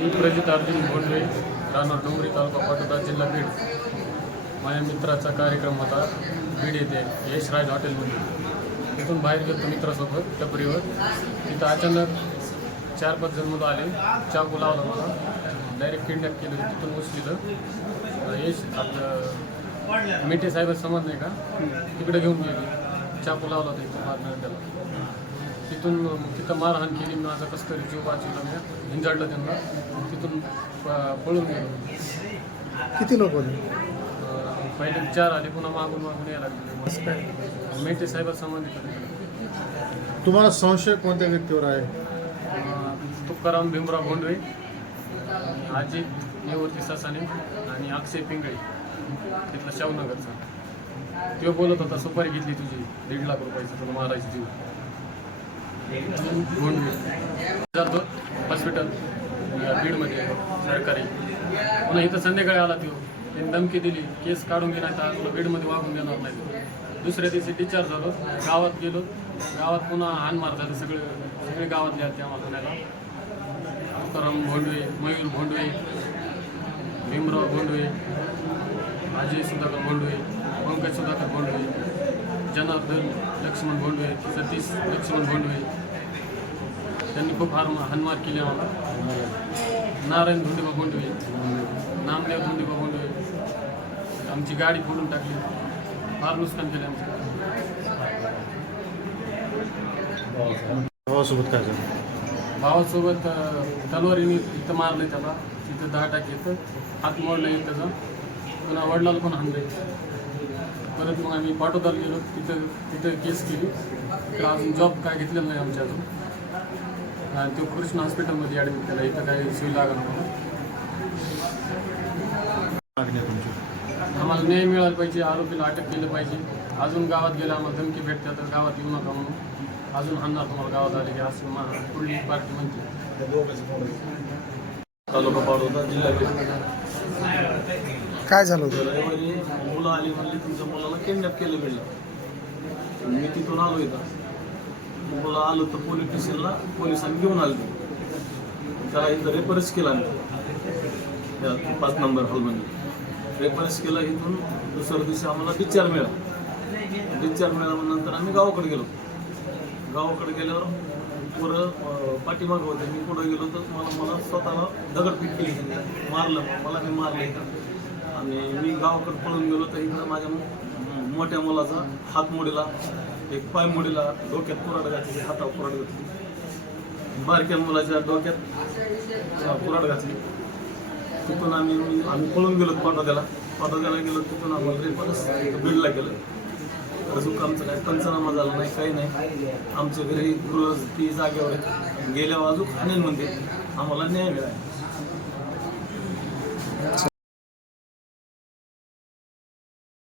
प्रजित अर्जुन भोंडवे राहणार डोंगरी तालुका पाटोदा जिल्हा बीड. माझ्या मित्राचा कार्यक्रम होता बीड येथे यशराज हॉटेलमध्ये तिथून बाहेर गेलो मित्रासोबत टपरीवर. तिथं अचानक चार पाच जण मुलं आले चाकू लावला मला. डायरेक्ट किडनॅप केलं तिथून उचलिलं. यश आपलं मिठे साहेब समज नाही का? तिकडे घेऊन गेले. चाकू लावला होता इथं मारणार त्याला तिथून तिथं मारहाण केली माझा कसं तरी जीव वाचवला मी. हिंजाडलं त्यांना. तिथून प- पळून गेलो. किती लोक होते? अं, पहिले चार आले पुन्हा मागून मागून यायला लागले. मेटे साहेब संबंधित होते. तुम्हाला संशय कोणत्या व्यक्तीवर आहे? अं, तुकाराम भीमराव भोंडवे अजित निवृत्ती ससाने आणि अक्षय पिंगळे. तिथला शाहूनगरचा. तो बोलत होता सुपारी घेतली तुझी दीड लाख रुपयाची तुला मारायची जीव. भोंडवे जातो हॉस्पिटल बीडमध्ये सरकारी. पुन्हा इथं संध्याकाळी आला तो. त्यांनी धमकी दिली केस काढून घेणार तर तुला बीडमध्ये वागून देणार नाही दुसऱ्या दिवशी डिस्चार्ज झालो. गावात गेलो. गावात पुन्हा हानमार झाले सगळे सगळे गावातले आले आम्हाला पुण्याला तुकाराम भोंडवे मयूर भोंडवे भीमराव भोंडवे अजय सुधाकर भोंडवे पंकज सुधाकर भोंडवे. जनार्दन लक्ष्मण भोंडवे सतीश लक्ष्मण भोंडवे त्यांनी खूप हार हानमार केली आम्हाला. नारायण धोंडेबा भोंडवे नामदेव धोंडेबा भोंडवे आमची गाडी फोडून टाकली. फार नुकसान केलं आमचं. भावासोबत काय झालं? भावासोबत तलवारीने इथं मारलं त्याला. तिथं दहा टाक येतं हात मोडलं एक त्याचा पुन्हा वडिलाला पण हाणलंय. परत मग आम्ही पाटोदाला गेलो तिथं तिथं केस केली. तर अजून जॉब काय घेतलेला नाही आमच्या अजून. आणि तो कृष्ण हॉस्पिटलमध्ये ॲडमिट केला. इथं काही सोयी आहे तुमची. आम्हाला न्याय मिळाला पाहिजे आरोपीला अटक केलं पाहिजे. अजून गावात गेलं आम्हाला धमकी भेटते. तर गावात येऊ नका म्हणून. अजून हाणणार तुम्हाला गावात आले की असं मा पुढली पार्टी म्हणते. तालुका पाडोदा जिल्हा काय झालं होतं? रविवारी मुलं आली म्हणली तुमच्या मुलाला किडनॅप केलं मिळलं मी तिथून आलो इथं. मुलं आलो तर पोलीस स्टेशनला पोलिसांनी घेऊन आले. त्याला इथं रेफरन्स केला मी. त्या पाच नंबर हॉलमध्ये रेफरन्स केला इथून दुसऱ्या दिवशी आम्हाला डिस्चार्ज मिळाला. डिस्चार्ज मिळाल्यानंतर आम्ही गावाकडे गेलो. गावाकडे गेल्यावर पोरं अं, पाठीमागं होते. मी पुढं गेलो तर मला मला स्वतःला दगडपीट केली. मारलं. मला मी मारलं इथं. आणि मी गावाकडे पळून गेलो तर इथं माझ्या मोठ्या मुलाचा हात मोडीला एक पाय मोडीला डोक्यात कुराड घातली हातावर कुराड घातली. बारक्या मुलाच्या डोक्यात कुराड घातली. तिथून आम्ही आम्ही पळून गेलो पाटोद्याला. पाटोद्याला गेलो तिथून आम्हाला रेफरन्स बीडला गेलो. अजून आमचं काही पंचनामा झाला नाही काही नाही. आमच्या घरी गृह ती जागेवर गेल्यावर अजून अनिल म्हणते. आम्हाला न्याय मिळाला.